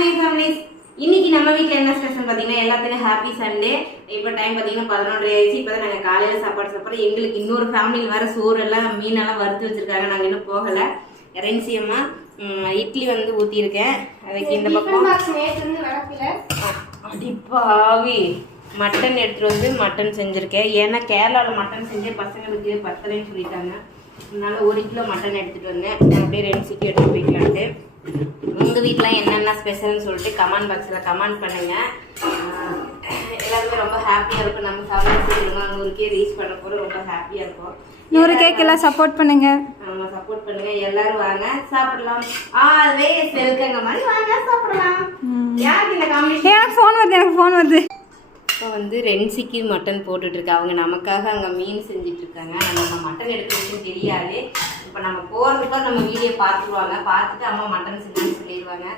Families. இன்னைக்கு நம்ம வீட்டில் என்ன ஸ்பெஷல் பார்த்தீங்கன்னா எல்லாத்துக்கும் ஹாப்பி சண்டே. இப்போ டைம் பார்த்தீங்கன்னா 11:30 ஆயிடுச்சு. இப்போ தான் நாங்கள் காலையில் சாப்பாடு சாப்பிட்றோம். எங்களுக்கு இன்னொரு ஃபேமிலியில் வேறு சோறு எல்லாம் மீனெல்லாம் வறுத்து வச்சுருக்காங்க. நாங்கள் இன்னும் போகலை. ரென்சியம்மா இட்லி வந்து ஊற்றிருக்கேன். அதுக்கு இந்த பக்கம் அடிப்பாவி மட்டன் எடுத்துகிட்டு வந்து மட்டன் செஞ்சுருக்கேன். ஏன்னா கேரளாவில் மட்டன் செஞ்சு பசங்களுக்கு பத்தலைன்னு சொல்லிட்டாங்க. அதனால 1 கிலோ மட்டன் எடுத்துகிட்டு வந்தேன். அப்படியே ரென்சிக்கு எடுத்து போய்க்கலான்ட்டு. உங்கள் வீட்டில் என்னென்ன ஸ்பெஷல்னு சொல்லிட்டு கமெண்ட் பாக்ஸில் கமெண்ட் பண்ணுங்கள். எல்லாருமே ரொம்ப ஹாப்பியாக இருக்கும். நம்ம சாப்பிட்டு 100K ரீச் பண்ண போகிற ரொம்ப ஹாப்பியாக இருக்கும். 100K எல்லாம் சப்போர்ட் பண்ணுங்க. ஆமாம், சப்போர்ட் பண்ணுங்க. எல்லாரும் வாங்க சாப்பிடலாம். அதே செல்கங்க மாதிரி வாங்க சாப்பிடலாம். யாருக்கு இந்த காம்பினேஷன்? எனக்கு ஃபோன் வருது. இப்போ வந்து ரென்சிக்கு மட்டன் போட்டுட்ருக்கேன். அவங்க நமக்காக அங்கே மீன் செஞ்சிட்ருக்காங்க. நம்ம மட்டன் எடுக்கிறதுன்னு தெரியாது. இப்போ நம்ம போகிறதுக்கு நம்ம வீடியோ பார்த்துருவாங்க. பார்த்துட்டு அம்மா மட்டன் செஞ்சுன்னு சொல்லிடுவாங்க.